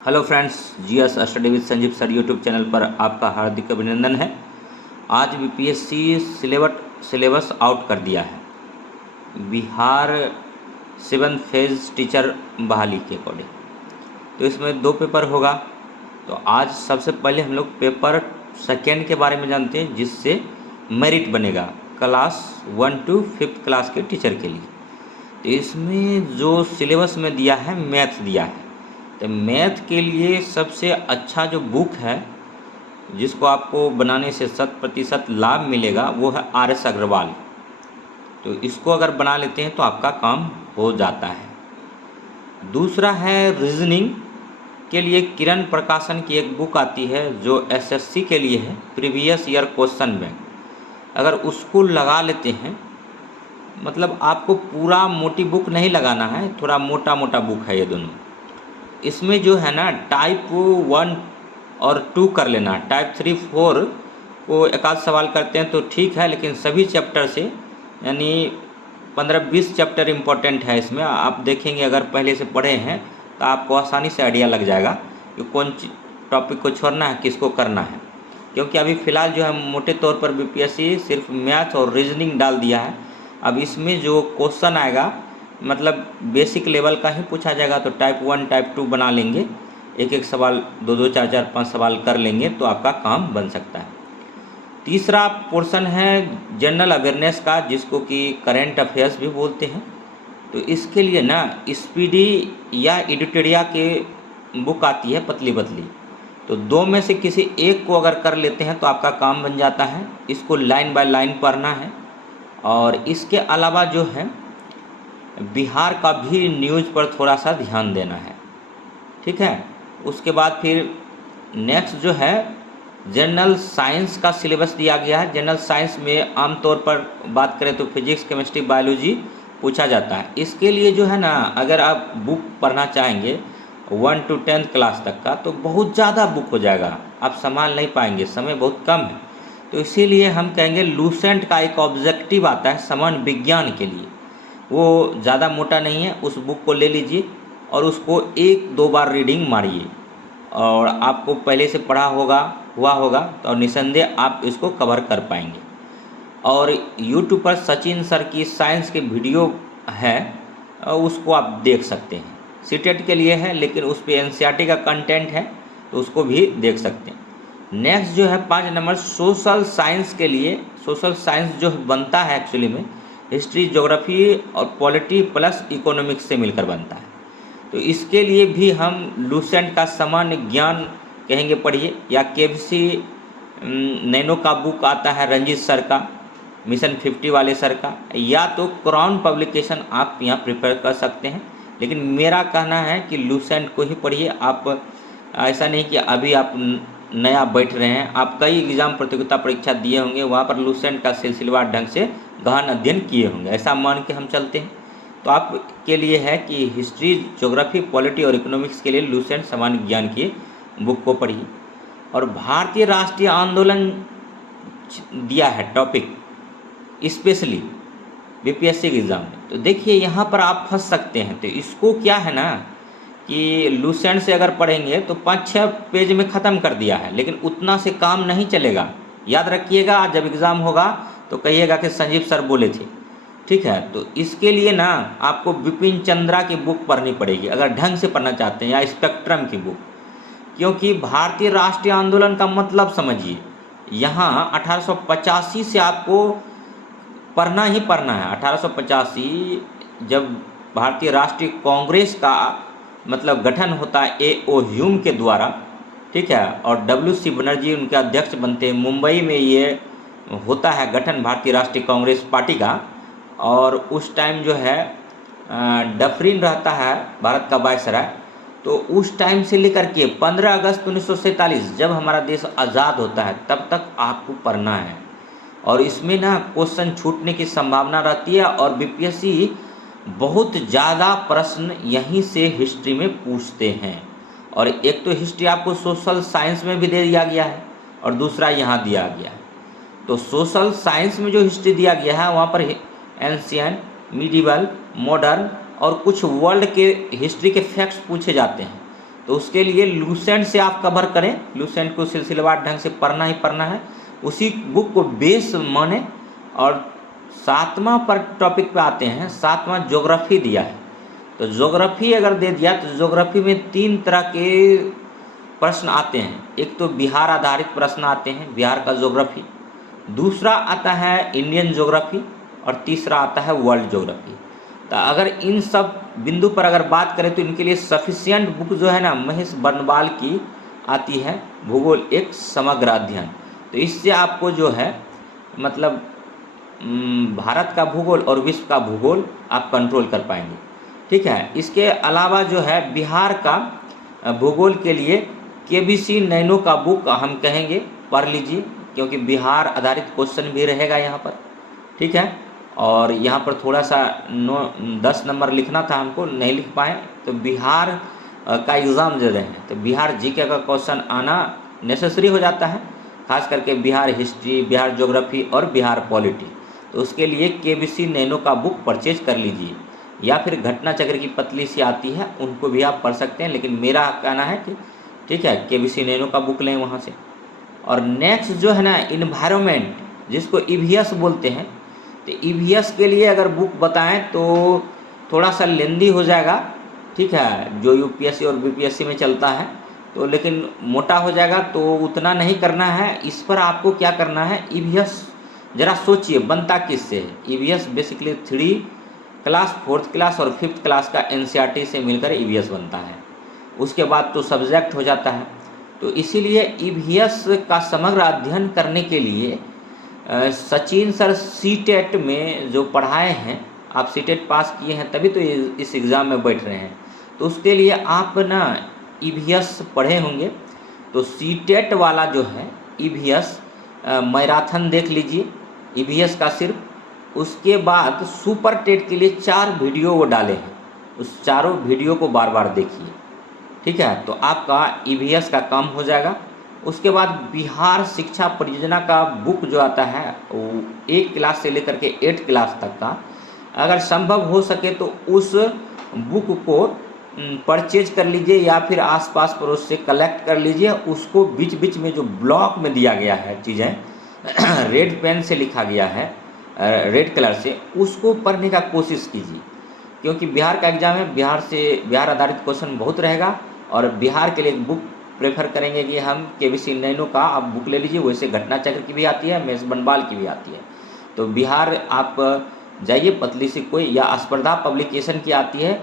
Hello friends, GS study with Sanjeev sir YouTube channel पर आपका हार्दिक अभिनंदन है। आज बीपीएससी सिलेबस आउट कर दिया है बिहार 7th फेज टीचर बहाली के अकॉर्डिंग। तो इसमें 2 पेपर होगा। तो आज सबसे पहले हम लोग पेपर सेकेंड के बारे में जानते हैं, जिससे मेरिट बनेगा क्लास 1 to 5th क्लास के टीचर के लिए। तो इसमें जो सिलेबस में दिया है, मैथ दिया है। तो मैथ के लिए सबसे अच्छा जो बुक है, जिसको आपको बनाने से 100% लाभ मिलेगा, वो है RS अग्रवाल। तो इसको अगर बना लेते हैं तो आपका काम हो जाता है। दूसरा है रीजनिंग के लिए किरण प्रकाशन की एक बुक आती है जो SSC के लिए है, प्रीवियस ईयर क्वेश्चन बैंक। अगर उसको लगा लेते हैं, मतलब आपको पूरा मोटी बुक नहीं लगाना है, थोड़ा मोटा मोटा बुक है ये दोनों। इसमें जो है ना, टाइप 1 और 2 कर लेना। टाइप 3, 4 को एक आध सवाल करते हैं तो ठीक है, लेकिन सभी चैप्टर से यानी 15-20 चैप्टर इम्पोर्टेंट है इसमें। आप देखेंगे, अगर पहले से पढ़े हैं तो आपको आसानी से आइडिया लग जाएगा कि कौन टॉपिक को छोड़ना है, किसको करना है। क्योंकि अभी फ़िलहाल जो है मोटे तौर पर बीपीएससी सिर्फ मैथ और रीजनिंग डाल दिया है। अब इसमें जो क्वेश्चन आएगा, मतलब बेसिक लेवल का ही पूछा जाएगा। तो टाइप 1 टाइप 2 बना लेंगे, एक एक सवाल 2-2 4-4 5 सवाल कर लेंगे तो आपका काम बन सकता है। तीसरा पोर्शन है जनरल अवेयरनेस का, जिसको कि करेंट अफेयर्स भी बोलते हैं। तो इसके लिए ना स्पीडी या एडिटोरिया के बुक आती है पतली पतली। तो 2 में से किसी एक को अगर कर लेते हैं तो आपका काम बन जाता है। इसको लाइन बाय लाइन पढ़ना है। और इसके अलावा जो है बिहार का भी न्यूज़ पर थोड़ा सा ध्यान देना है, ठीक है। उसके बाद फिर नेक्स्ट जो है जनरल साइंस का सिलेबस दिया गया है। जनरल साइंस में आमतौर पर बात करें तो फिजिक्स, केमिस्ट्री, बायोलॉजी पूछा जाता है। इसके लिए जो है ना, अगर आप बुक पढ़ना चाहेंगे 1 to 10th क्लास तक का, तो बहुत ज़्यादा बुक हो जाएगा, आप संभाल नहीं पाएंगे, समय बहुत कम है। तो इसीलिए हम कहेंगे लूसेंट का एक ऑब्जेक्टिव आता है सामान्य विज्ञान के लिए, वो ज़्यादा मोटा नहीं है। उस बुक को ले लीजिए और उसको 1-2 बार रीडिंग मारिए, और आपको पहले से पढ़ा हुआ होगा तो निसंदेह आप इसको कवर कर पाएंगे। और यूट्यूब पर सचिन सर की साइंस के वीडियो है, उसको आप देख सकते हैं। सीटेट के लिए है, लेकिन उस पर NCERT का कंटेंट है, तो उसको भी देख सकते हैं। नेक्स्ट जो है 5 नंबर सोशल साइंस के लिए। सोशल साइंस जो बनता है एक्चुअली में हिस्ट्री, ज्योग्राफी और पॉलिटी प्लस इकोनॉमिक्स से मिलकर बनता है। तो इसके लिए भी हम लूसेंट का सामान्य ज्ञान कहेंगे पढ़िए, या KBC नैनो का बुक आता है रंजीत सर का, मिशन 50 वाले सर का, या तो क्राउन पब्लिकेशन आप यहाँ प्रिपेयर कर सकते हैं। लेकिन मेरा कहना है कि लूसेंट को ही पढ़िए आप। ऐसा नहीं कि अभी आप नया बैठ रहे हैं, आप कई एग्ज़ाम प्रतियोगिता परीक्षा दिए होंगे, वहाँ पर लूसेंट का सिलसिलेवार ढंग से गहन अध्ययन किए होंगे, ऐसा मान के हम चलते हैं। तो आपके लिए है कि हिस्ट्री, ज्योग्राफी, पॉलिटी और इकोनॉमिक्स के लिए लूसेंट सामान्य ज्ञान की बुक को पढ़िए। और भारतीय राष्ट्रीय आंदोलन दिया है टॉपिक स्पेशली बीपीएससी के एग्ज़ाम में। तो देखिए यहाँ पर आप फंस सकते हैं। तो इसको क्या है ना कि लूसेंट से अगर पढ़ेंगे तो 5-6 पेज में ख़त्म कर दिया है, लेकिन उतना से काम नहीं चलेगा। याद रखिएगा, जब एग्ज़ाम होगा तो कहिएगा कि संजीव सर बोले थे, ठीक है। तो इसके लिए ना आपको बिपिन चंद्रा की बुक पढ़नी पड़ेगी अगर ढंग से पढ़ना चाहते हैं, या स्पेक्ट्रम की बुक। क्योंकि भारतीय राष्ट्रीय आंदोलन का मतलब समझिए, यहाँ 1885 से आपको पढ़ना ही पढ़ना है। 1885 जब भारतीय राष्ट्रीय कांग्रेस का मतलब गठन होता है A.O. ह्यूम के द्वारा, ठीक है, और W.C. बनर्जी उनके अध्यक्ष बनते हैं। मुंबई में ये होता है गठन भारतीय राष्ट्रीय कांग्रेस पार्टी का। और उस टाइम जो है डफरिन रहता है भारत का वायसराय। तो उस टाइम से लेकर के 15 अगस्त 1947 जब हमारा देश आज़ाद होता है, तब तक आपको पढ़ना है। और इसमें ना क्वेश्चन छूटने की संभावना रहती है, और बीपीएससी बहुत ज़्यादा प्रश्न यहीं से हिस्ट्री में पूछते हैं। और एक तो हिस्ट्री आपको सोशल साइंस में भी दे दिया गया है, और दूसरा यहाँ दिया गया है। तो सोशल साइंस में जो हिस्ट्री दिया गया है, वहाँ पर एंशियंट, मिडिवल, मॉडर्न और कुछ वर्ल्ड के हिस्ट्री के फैक्ट्स पूछे जाते हैं। तो उसके लिए लूसेंट से आप कवर करें, लूसेंट को सिलसिलेवार ढंग से पढ़ना ही पढ़ना है, उसी बुक को बेस माने। और 7वां पर टॉपिक पे आते हैं, 7वां ज्योग्राफी दिया है। तो ज्योग्राफी अगर दे दिया तो ज्योग्राफी में 3 तरह के प्रश्न आते हैं। एक तो बिहार आधारित प्रश्न आते हैं, बिहार का ज्योग्राफी, दूसरा आता है इंडियन ज्योग्राफी, और तीसरा आता है वर्ल्ड ज्योग्राफी। तो अगर इन सब बिंदु पर अगर बात करें तो इनके लिए सफिशिएंट बुक जो है ना महेश बर्नवाल की आती है, भूगोल एक समग्र अध्ययन। तो इससे आपको जो है मतलब भारत का भूगोल और विश्व का भूगोल आप कंट्रोल कर पाएंगे। ठीक है, इसके अलावा जो है बिहार का भूगोल के लिए केबीसी नैनो का बुक हम कहेंगे पढ़ लीजिए, क्योंकि बिहार आधारित क्वेश्चन भी रहेगा यहाँ पर। ठीक है, और यहाँ पर थोड़ा सा 10 नंबर लिखना था, हमको नहीं लिख पाए, तो बिहार का एग्ज़ाम दे रहे हैं तो बिहार जीके का क्वेश्चन आना नेसेसरी हो जाता है, खास करके बिहार हिस्ट्री, बिहार ज्योग्राफी और बिहार पॉलिटी। तो उसके लिए केबीसी नैनो का बुक परचेज कर लीजिए, या फिर घटना चक्र की पतली सी आती है उनको भी आप पढ़ सकते हैं, लेकिन मेरा कहना है कि ठीक है केबीसी नैनो का बुक लें वहाँ से। और नेक्स्ट जो है ना इन्वायरमेंट, जिसको ईवीएस बोलते हैं, तो ईवीएस के लिए अगर बुक बताएं तो थोड़ा सा लेंदी हो जाएगा। ठीक है, जो यूपीएससी और बीपीएससी में चलता है, तो लेकिन मोटा हो जाएगा, तो उतना नहीं करना है। इस पर आपको क्या करना है, ईवीएस ज़रा सोचिए बनता किससे है। EVS basically 3 class, 4th class और 5th क्लास का एनसीईआरटी से मिलकर ईवीएस बनता है। उसके बाद तो सब्जेक्ट हो जाता है। तो इसीलिए ईवीएस का समग्र अध्ययन करने के लिए सचिन सर सीटेट में जो पढ़ाए हैं, आप सीटेट पास किए हैं तभी तो इस एग्ज़ाम में बैठ रहे हैं, तो उसके लिए आप ना ईवीएस पढ़े होंगे। तो सीटेट वाला जो है ईवीएस मैराथन देख लीजिए ईवीएस का सिर्फ। उसके बाद सुपर टेट के लिए 4 वीडियो वो डाले हैं, उस चारों वीडियो को बार बार देखिए। ठीक है, तो आपका ईवीएस का काम हो जाएगा। उसके बाद बिहार शिक्षा परियोजना का बुक जो आता है वो 1 क्लास से लेकर के 8 क्लास तक का, अगर संभव हो सके तो उस बुक को परचेज कर लीजिए, या फिर आसपास पड़ोस से कलेक्ट कर लीजिए। उसको बीच बीच में जो ब्लॉक में दिया गया है चीज़ें रेड पेन से लिखा गया है, रेड कलर से, उसको पढ़ने का कोशिश कीजिए, क्योंकि बिहार का एग्ज़ाम है, बिहार आधारित क्वेश्चन बहुत रहेगा। और बिहार के लिए एक बुक प्रेफर करेंगे कि हम केबीसी नैनो का आप बुक ले लीजिए, वैसे घटना चक्र की भी आती है, महेश बर्नवाल की भी आती है। तो बिहार आप जाइए, पतली सी कोई या स्पर्धा पब्लिकेशन की आती है,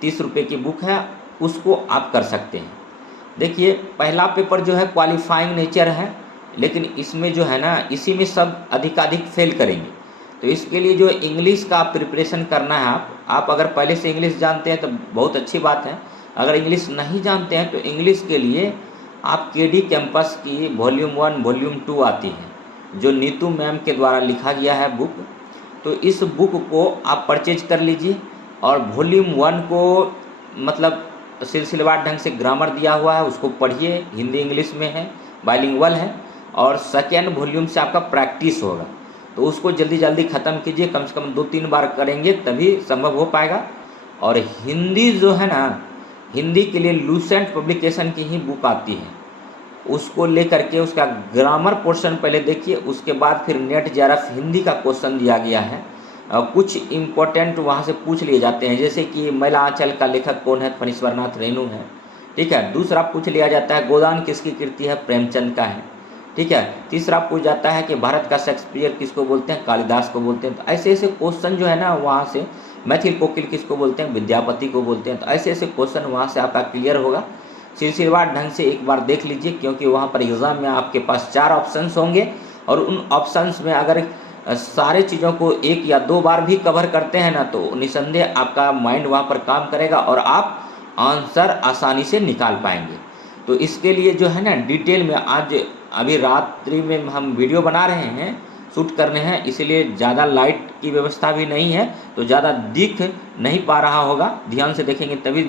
30 रुपये की बुक है, उसको आप कर सकते हैं। देखिए पहला पेपर जो है क्वालिफाइंग नेचर है, लेकिन इसमें जो है ना इसी में सब अधिकाधिक फेल करेंगे। तो इसके लिए जो इंग्लिश का प्रिपरेशन करना है, आप अगर पहले से इंग्लिश जानते हैं तो बहुत अच्छी बात है। अगर इंग्लिश नहीं जानते हैं तो इंग्लिश के लिए आप केडी कैंपस की वॉल्यूम 1 वॉल्यूम 2 आती है, जो नीतू मैम के द्वारा लिखा गया है बुक। तो इस बुक को आप परचेज कर लीजिए, और वॉल्यूम 1 को मतलब सिलसिलेवार ढंग से ग्रामर दिया हुआ है, उसको पढ़िए, हिंदी इंग्लिश में है, बाइलिंगुअल है। और सेकेंड वॉल्यूम से आपका प्रैक्टिस होगा, तो उसको जल्दी जल्दी ख़त्म कीजिए, कम से कम 2-3 बार करेंगे तभी संभव हो पाएगा। और हिंदी जो है ना, हिंदी के लिए लूसेंट पब्लिकेशन की ही बुक आती है, उसको लेकर के उसका ग्रामर पोर्शन पहले देखिए, उसके बाद फिर नेट जेआरएफ हिंदी का क्वेश्चन दिया गया है। कुछ इम्पोर्टेंट वहाँ से पूछ लिए जाते हैं, जैसे कि मैला आंचल का लेखक कौन है, फणीश्वरनाथ रेणु है। ठीक है, दूसरा पूछ लिया जाता है गोदान किसकी कृति है, प्रेमचंद का है। ठीक है, तीसरा पूछ जाता है कि भारत का शेक्सपियर किसको बोलते हैं, कालिदास को बोलते हैं। तो ऐसे ऐसे क्वेश्चन जो है ना वहाँ से, मैथिल कोकिल किसको बोलते हैं, विद्यापति को बोलते हैं। तो ऐसे ऐसे क्वेश्चन वहाँ से आपका क्लियर होगा। सिलसिलेवार ढंग से एक बार देख लीजिए, क्योंकि वहाँ पर एग्ज़ाम में आपके पास 4 ऑप्शंस होंगे, और उन ऑप्शंस में अगर सारे चीज़ों को 1 या 2 बार भी कवर करते हैं ना, तो निसंदेह आपका माइंड वहाँ पर काम करेगा और आप आंसर आसानी से निकाल पाएंगे। तो इसके लिए जो है ना डिटेल में आज अभी रात्रि में हम वीडियो बना रहे हैं, शूट करने हैं, इसीलिए ज़्यादा लाइट की व्यवस्था भी नहीं है, तो ज़्यादा दिख नहीं पा रहा होगा। ध्यान से देखेंगे तभी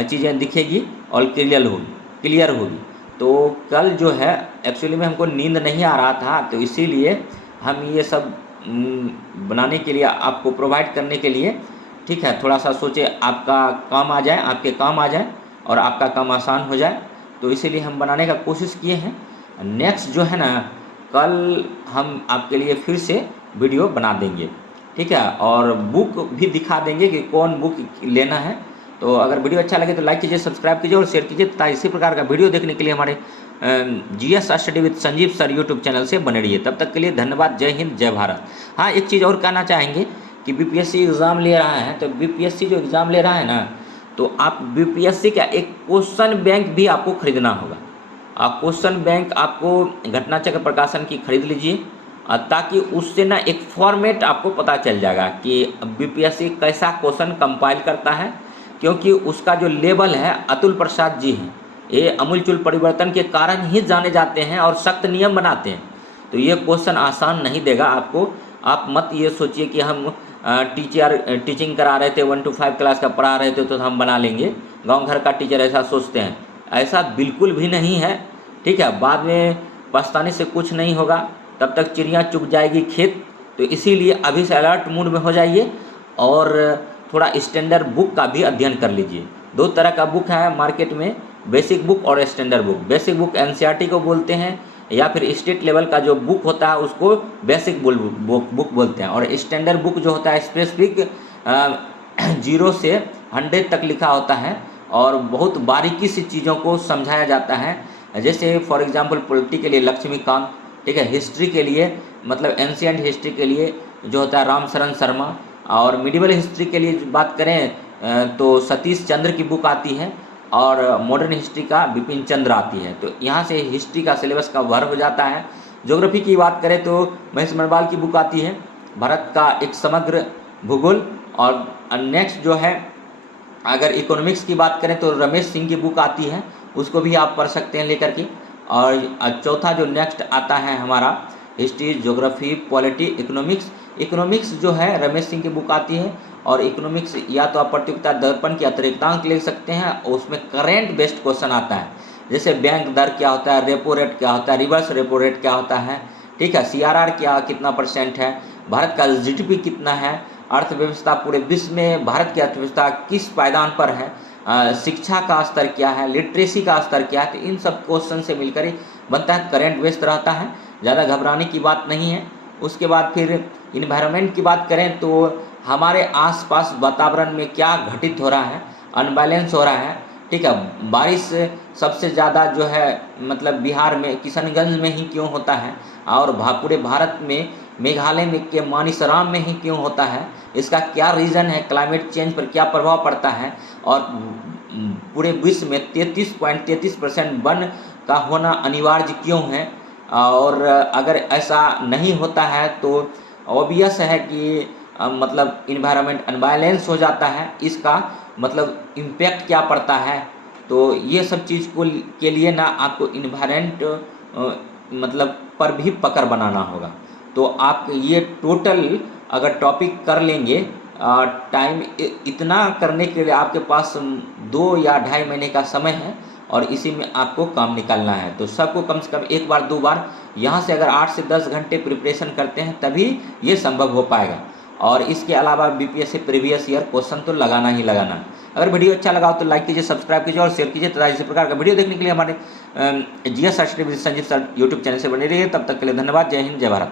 चीज़ें दिखेगी और क्लियर होगी। तो कल जो है एक्चुअली में हमको नींद नहीं आ रहा था, तो इसीलिए हम ये सब बनाने के लिए, आपको प्रोवाइड करने के लिए, ठीक है, थोड़ा सा सोचे आपका काम आ जाए, आपके काम आ जाए, और आपका काम आसान हो जाए, तो इसीलिए हम बनाने का कोशिश किए हैं। नेक्स्ट जो है ना, कल हम आपके लिए फिर से वीडियो बना देंगे, ठीक है, और बुक भी दिखा देंगे कि कौन बुक लेना है। तो अगर वीडियो अच्छा लगे तो लाइक कीजिए, सब्सक्राइब कीजिए और शेयर कीजिए, तथा इसी प्रकार का वीडियो देखने के लिए हमारे GS study with Sanjeev sir YouTube channel से बने रहिए। तब तक के लिए धन्यवाद। जय हिंद, जय भारत। हाँ, एक चीज़ और कहना चाहेंगे कि BPSC एग्ज़ाम ले रहा है, तो BPSC जो एग्ज़ाम ले रहा है ना, तो आप BPSC का एक क्वेश्चन बैंक भी आपको खरीदना होगा। क्वेश्चन बैंक आपको घटनाचक्र प्रकाशन की खरीद लीजिए, ताकि उससे ना एक फॉर्मेट आपको पता चल जाएगा कि BPSC कैसा क्वेश्चन कंपाइल करता है, क्योंकि उसका जो लेवल है अतुल प्रसाद जी हैं, ये अमूलचूल परिवर्तन के कारण ही जाने जाते हैं और सख्त नियम बनाते हैं। तो ये क्वेश्चन आसान नहीं देगा आपको। आप मत ये सोचिए कि हम टीचिंग करा रहे थे, 1 to 5 क्लास का पढ़ा रहे थे तो हम बना लेंगे। गांव घर का टीचर ऐसा सोचते हैं, ऐसा बिल्कुल भी नहीं है, ठीक है। बाद में पछताने से कुछ नहीं होगा, तब तक चिड़िया चुग जाएगी खेत। तो इसीलिए अभी से अलर्ट मूड में हो जाइए और थोड़ा स्टैंडर्ड बुक का भी अध्ययन कर लीजिए। 2 तरह का बुक है मार्केट में, बेसिक बुक और standard book. Basic book NCERT को बोलते हैं, या फिर स्टेट लेवल का जो बुक होता है उसको बेसिक बुक बोलते हैं। और स्टैंडर्ड बुक जो होता है स्पेसिफिक 0 से 100 तक लिखा होता है और बहुत बारीकी से चीज़ों को समझाया जाता है। जैसे फॉर एग्जांपल पॉलिटी के लिए लक्ष्मीकांत, ठीक है, हिस्ट्री के लिए मतलब एंशिएंट हिस्ट्री के लिए जो होता है रामशरण शर्मा, और मिडिवल हिस्ट्री के लिए बात करें तो सतीश चंद्र की बुक आती है, और मॉडर्न हिस्ट्री का बिपिन चंद्र आती है। तो यहाँ से हिस्ट्री का सिलेबस का भर हो जाता है। ज्योग्राफी की बात करें तो महेश मनवाल की बुक आती है, भारत का एक समग्र भूगोल। और नेक्स्ट जो है, अगर इकोनॉमिक्स की बात करें तो रमेश सिंह की बुक आती है, उसको भी आप पढ़ सकते हैं लेकर के। और चौथा जो नेक्स्ट आता है हमारा हिस्ट्री, ज्योग्राफी, पॉलिटी, इकोनॉमिक्स जो है रमेश सिंह की बुक आती है। और इकोनॉमिक्स या तो आप प्रतियोगिता दर्पण के अतिरिक्तांक ले सकते हैं, और उसमें करेंट बेस्ड क्वेश्चन आता है, जैसे बैंक दर क्या होता है, रेपो रेट क्या होता है, रिवर्स रेपो रेट क्या होता है, ठीक है, CRR क्या कितना % है, भारत का GDP कितना है, अर्थव्यवस्था पूरे विश्व में भारत की अर्थव्यवस्था किस पायदान पर है, शिक्षा का स्तर क्या है, लिटरेसी का स्तर क्या है। तो इन सब क्वेश्चन से मिलकर ही बनता है, करेंट बेस्ड रहता है, ज़्यादा घबराने की बात नहीं है। उसके बाद फिर इन्वायरमेंट की बात करें तो हमारे आसपास वातावरण में क्या घटित हो रहा है, अनबैलेंस हो रहा है, ठीक है। बारिश सबसे ज़्यादा जो है मतलब बिहार में किशनगंज में ही क्यों होता है, और पूरे भारत में मेघालय में के मानिसराम में ही क्यों होता है, इसका क्या रीज़न है, क्लाइमेट चेंज पर क्या प्रभाव पड़ता है, और पूरे विश्व में 33.33% वन का होना अनिवार्य क्यों है। और अगर ऐसा नहीं होता है तो ऑब्वियस है कि मतलब इन्वायरमेंट अनबैलेंस हो जाता है, इसका मतलब इम्पैक्ट क्या पड़ता है। तो ये सब चीज़ के लिए ना आपको इन्वायरमेंट मतलब पर भी पकड़ बनाना होगा। तो आप ये टोटल अगर टॉपिक कर लेंगे, टाइम इतना करने के लिए आपके पास 2 या 2.5 महीने का समय है, और इसी में आपको काम निकालना है। तो सबको कम से कम 1 बार 2 बार यहाँ से अगर 8 से 10 घंटे प्रिपरेशन करते हैं तभी ये संभव हो पाएगा। और इसके अलावा BPSC प्रीवियस ईयर क्वेश्चन तो लगाना ही लगाना है। अगर वीडियो अच्छा लगा हो तो लाइक कीजिए, सब्सक्राइब कीजिए और शेयर कीजिए, तथा इसी प्रकार का वीडियो देखने के लिए हमारे GS study with Sanjeev sir YouTube channel से बने रहिए। तब तक के लिए धन्यवाद। जय हिंद, जय भारत।